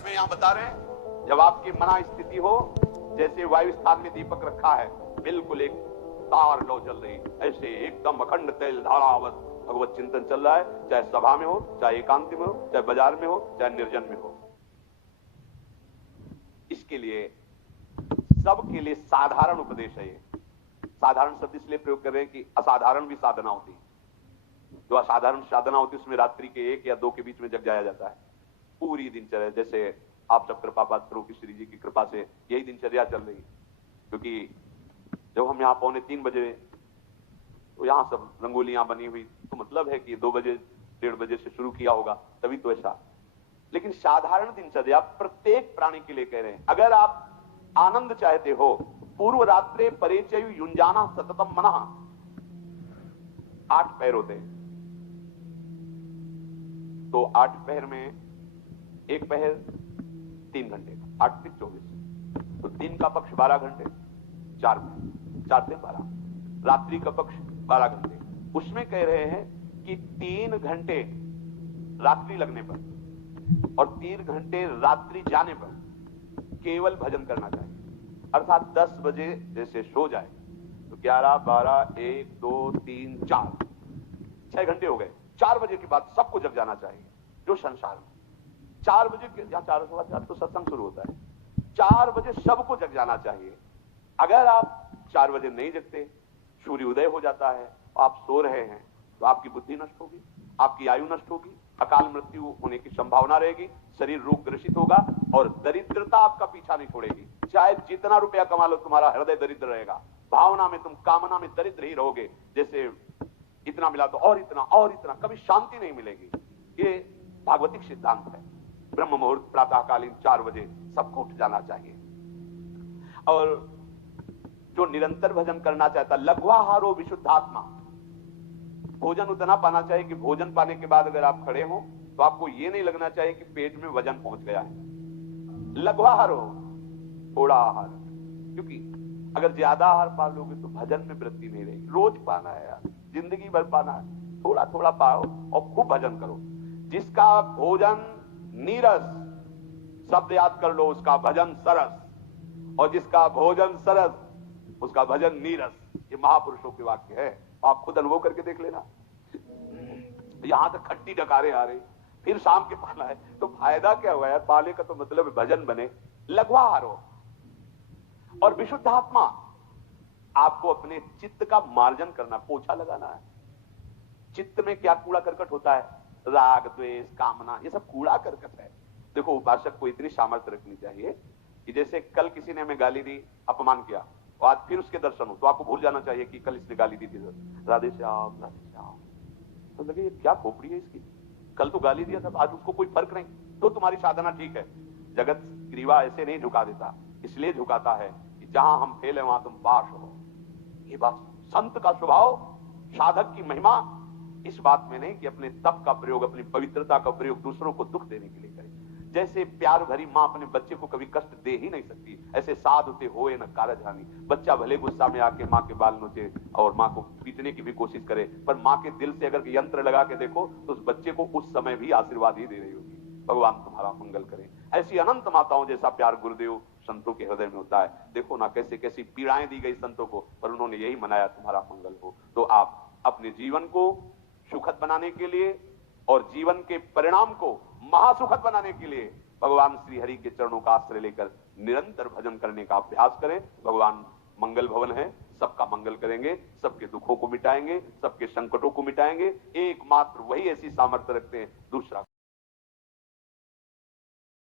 इसमें यहां बता रहे हैं, जब आपकी मना स्थिति हो, जैसे वायु स्थान में दीपक रखा है, बिल्कुल एक तार लो जल रही, ऐसे एकदम अखंड तेल धारावत भगवत चिंतन चल रहा है, चाहे सभा में हो, चाहे एकांत में हो, चाहे बाजार में हो, चाहे निर्जन में हो। इसके लिए सबके लिए साधारण उपदेश है। ये साधारण शब्द इसलिए प्रयोग कर रहे हैं कि असाधारण भी साधना होती है। जो असाधारण साधना होती है उसमें रात्रि के 1 या 2 के बीच में जग जाया जाता है। पूरी दिनचर्या, जैसे आप सब कृपा पात्र हो कि श्री जी की कृपा से यही दिनचर्या चल रही है। क्योंकि जब हम यहाँ 2:45 बजे, तो यहाँ सब रंगोलियां बनी हुई, तो मतलब है कि 2 बजे 1:30 बजे से शुरू किया होगा, तभी तो ऐसा। लेकिन साधारण दिनचर्या प्रत्येक प्राणी के लिए कह रहे हैं। अगर आप आनंद चाहते हो, पूर्व रात्रे परिचय युंजाना सततम मनः, 8 पैर होते हैं, तो 8 पैर में एक पहर 3 घंटे, 8 से 24, तो 3 का पक्ष 12 घंटे, 4 पहर, 4 से 12, रात्रि का पक्ष 12 घंटे। उसमें कह रहे हैं कि 3 घंटे रात्रि लगने पर और 3 घंटे रात्रि जाने पर केवल भजन करना चाहिए। अर्थात 10 बजे जैसे सो जाए तो 11, 12, 1, 2, 3, 4, 6 घंटे हो गए। 4 बजे के बाद सबको जग जाना चाहिए। जो संसार में 4 बजे के, या 4 तो सत्संग शुरू होता है, 4 बजे सबको जग जाना चाहिए। अगर आप 4 बजे नहीं जगते, सूर्य उदय हो जाता है, आप सो रहे हैं, तो आपकी बुद्धि नष्ट होगी, आपकी आयु नष्ट होगी, अकाल मृत्यु होने की संभावना रहेगी, शरीर रोग ग्रसित होगा और दरिद्रता आपका पीछा नहीं छोड़ेगी। चाहे जितना रुपया कमा लो, तुम्हारा हृदय दरिद्र रहेगा। भावना में तुम, कामना में दरिद्र ही रहोगे। जैसे इतना मिला तो और इतना और इतना, कभी शांति नहीं मिलेगी। ये भागवतिक सिद्धांत है। ब्रह्म मुहूर्त प्रातःकालीन 4 बजे सबको उठ जाना चाहिए। और जो निरंतर भजन करना चाहता, लघ्वाहारो विशुद्धात्मा, भोजन उतना पाना चाहिए कि भोजन पाने के बाद अगर आप खड़े हो तो आपको ये नहीं लगना चाहिए कि पेट में वजन पहुंच गया है। लघ्वाहार हो, थोड़ा आहार, क्योंकि अगर ज्यादा आहार पा लोगे तो भजन में वृद्धि नहीं रहेगी। रोज पाना है यार, जिंदगी भर पाना है, थोड़ा थोड़ा पाओ और खूब भजन करो। जिसका भोजन नीरस, शब्द याद कर लो, उसका भजन सरस, और जिसका भोजन सरस उसका भजन नीरस। ये महापुरुषों के वाक्य है, आप खुद अनुभव करके देख लेना। यहां तक खट्टी डकारे आ रही, फिर शाम के पाना है, तो फायदा क्या हुआ यार? पाले का तो मतलब भजन बने। लघ्वाहार हो और विशुद्धात्मा, आपको अपने चित्त का मार्जन करना, पोछा लगाना है। चित्त में क्या कूड़ा करकट होता है? राग, द्वेष, कामना, ये सब कूड़ा करकट है। देखो, उपासक को इतनी सामर्थ्य रखनी चाहिए कि जैसे कल किसी ने हमें गाली दी, अपमान किया, और आज फिर उसके दर्शन हो, तो आपको भूल जाना चाहिए कि कल इसने गाली दी थी। राधे श्याम, राधे श्याम, तो लगे ये क्या खोपड़ी है इसकी, कल तो गाली दिया था, आज उसको कोई फर्क नहीं, तो तुम्हारी साधना ठीक है। जगत ग्रीवा ऐसे नहीं झुका देता, इसलिए झुकाता है कि जहां हम फेल है वहां तुम पास हो। ये बात संत का स्वभाव, साधक की महिमा इस बात में नहीं कि अपने तप का प्रयोग, अपनी पवित्रता का प्रयोग दूसरों को दुख देने के लिए करे। जैसे प्यार भरी मां अपने बच्चे को कभी कष्ट दे ही नहीं सकती, ऐसे साधुते होए न कारजहानी। बच्चा भले गुस्सा में आके मां के बाल नोचे और मां को पीटने की भी कोशिश करे, पर मां के दिल से अगर यंत्र लगा के देखो तो उस बच्चे को उस समय भी आशीर्वाद ही दे रही होगी। भगवान तुम्हारा मंगल करे। ऐसी अनंत माताओं जैसा प्यार गुरुदेव संतों के हृदय में होता है। देखो ना कैसे कैसी पीड़ाएं दी गई संतों को, पर उन्होंने यही मनाया तुम्हारा मंगल हो। तो आप अपने जीवन को सुखद बनाने के लिए और जीवन के परिणाम को महासुखद बनाने के लिए भगवान श्री हरि के चरणों का आश्रय लेकर निरंतर भजन करने का अभ्यास करें। भगवान मंगल भवन है, सबका मंगल करेंगे, सबके दुखों को मिटाएंगे, सबके संकटों को मिटाएंगे। एकमात्र वही ऐसी सामर्थ्य रखते हैं, दूसरा